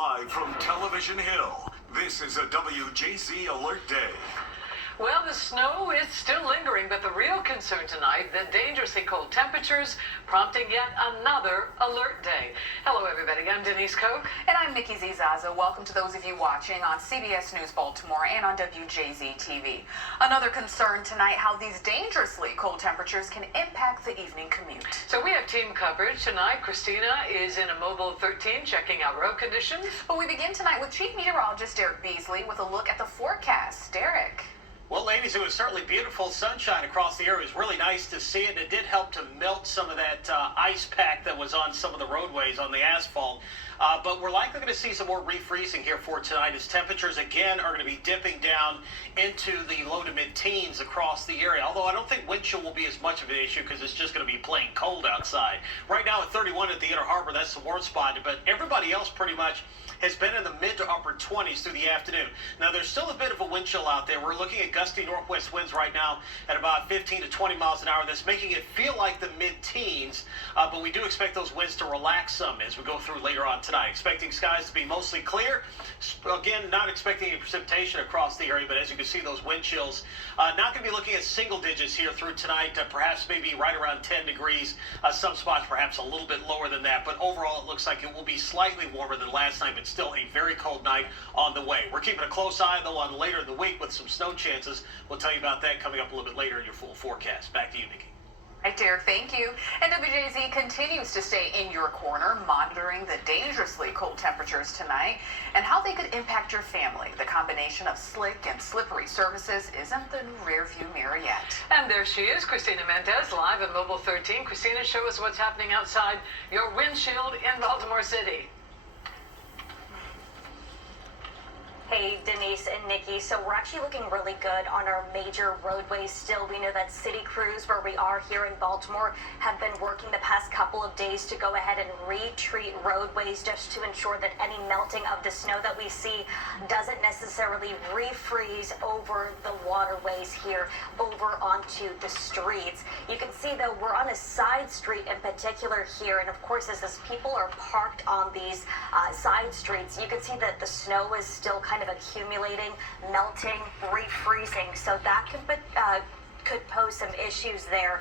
Live from Television Hill, this is a WJZ Alert Day. Well, the snow is still lingering, but the real concern tonight, the dangerously cold temperatures prompting yet another alert day. Hello, everybody. I'm Denise Koch. And I'm Nikki Zizaza. Welcome to those of you watching on CBS News Baltimore and on WJZ TV. Another concern tonight, how these dangerously cold temperatures can impact the evening commute. So we have team coverage tonight. Christina is in a Mobile 13 checking out road conditions. But we begin tonight with Chief Meteorologist Derek Beasley with a look at the forecast. Derek. Well, ladies, it was certainly beautiful sunshine across the area. It was really nice to see it. It did help to melt some of that ice pack that was on some of the roadways on the asphalt. But we're likely going to see some more refreezing here for tonight as temperatures again are going to be dipping down into the low to mid-teens across the area. Although I don't think wind chill will be as much of an issue because it's just going to be plain cold outside. Right now at 31 at the Inner Harbor, that's the warm spot. But everybody else pretty much has been in the mid to upper 20s through the afternoon. Now, there's still a bit of a wind chill out there. We're looking at gusty northwest winds right now at about 15 to 20 miles an hour. That's making it feel like the mid-teens, but we do expect those winds to relax some as we go through later on tonight. Expecting skies to be mostly clear. Again, not expecting any precipitation across the area, but as you can see, those wind chills. Not going to be looking at single digits here through tonight, perhaps maybe right around 10 degrees. Some spots perhaps a little bit lower than that, but overall it looks like it will be slightly warmer than last night, but still a very cold night on the way. We're keeping a close eye, though, on later in the week with some snow chances. We'll tell you about that coming up a little bit later in your full forecast. Back to you, Nikki. Right, Derek, thank you. And WJZ continues to stay in your corner, monitoring the dangerously cold temperatures tonight and how they could impact your family. The combination of slick and slippery surfaces isn't the rearview mirror yet. And there she is, Christina Mendez, live at Mobile 13. Christina, show us what's happening outside your windshield in Baltimore City. Hey, Denise and Nikki. So we're actually looking really good on our major roadways still. We know that city crews where we are here in Baltimore have been working the past couple of days to go ahead and retreat roadways just to ensure that any melting of the snow that we see doesn't necessarily refreeze over the waterways here over onto the streets. You can see, though, we're on a side street in particular here. And of course, as people are parked on these side streets, you can see that the snow is still kind of accumulating, melting, refreezing. So that could pose some issues there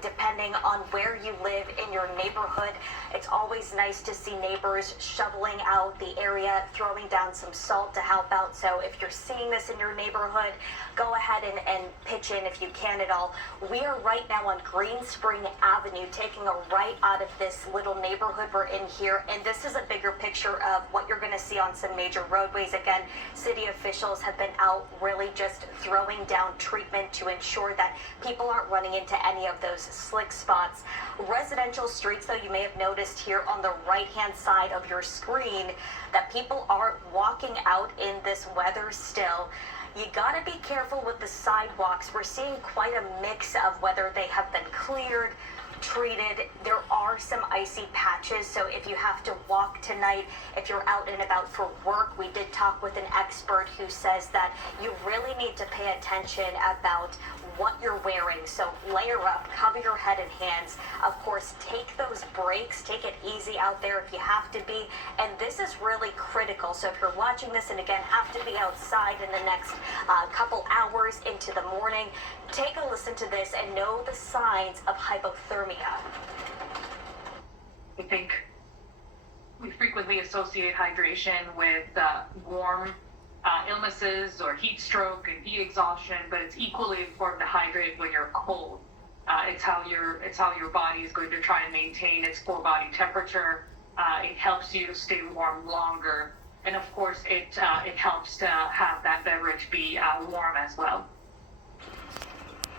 depending on where you live in your neighborhood. It's always nice to see neighbors shoveling out the area, throwing down some salt to help out. So if you're seeing this in your neighborhood, go ahead and pitch in if you can at all. We are right now on Green Spring Avenue, taking a right out of this little neighborhood we're in here. And this is a bigger picture of what you're going to see on some major roadways. Again, city officials have been out really just throwing down treatment to ensure that people aren't running into any of those slick spots. Residential streets, though, you may have noticed here on the right-hand side of your screen that people are walking out in this weather still. You gotta be careful with the sidewalks. We're seeing quite a mix of whether they have been cleared, treated. There are some icy patches, so if you have to walk tonight, if you're out and about for work, we did talk with an expert who says that you really need to pay attention about what you're wearing. So layer up, cover your head and hands. Of course, take those breaks, take it easy out there if you have to be. And this is really critical. So if you're watching this and again have to be outside in the next couple hours into the morning, take a listen to this and know the signs of hypothermia. I think we frequently associate hydration with warm illnesses or heat stroke and heat exhaustion, but it's equally important to hydrate when you're cold. It's how your body is going to try and maintain its core body temperature. It helps you stay warm longer, and of course, it helps to have that beverage be warm as well.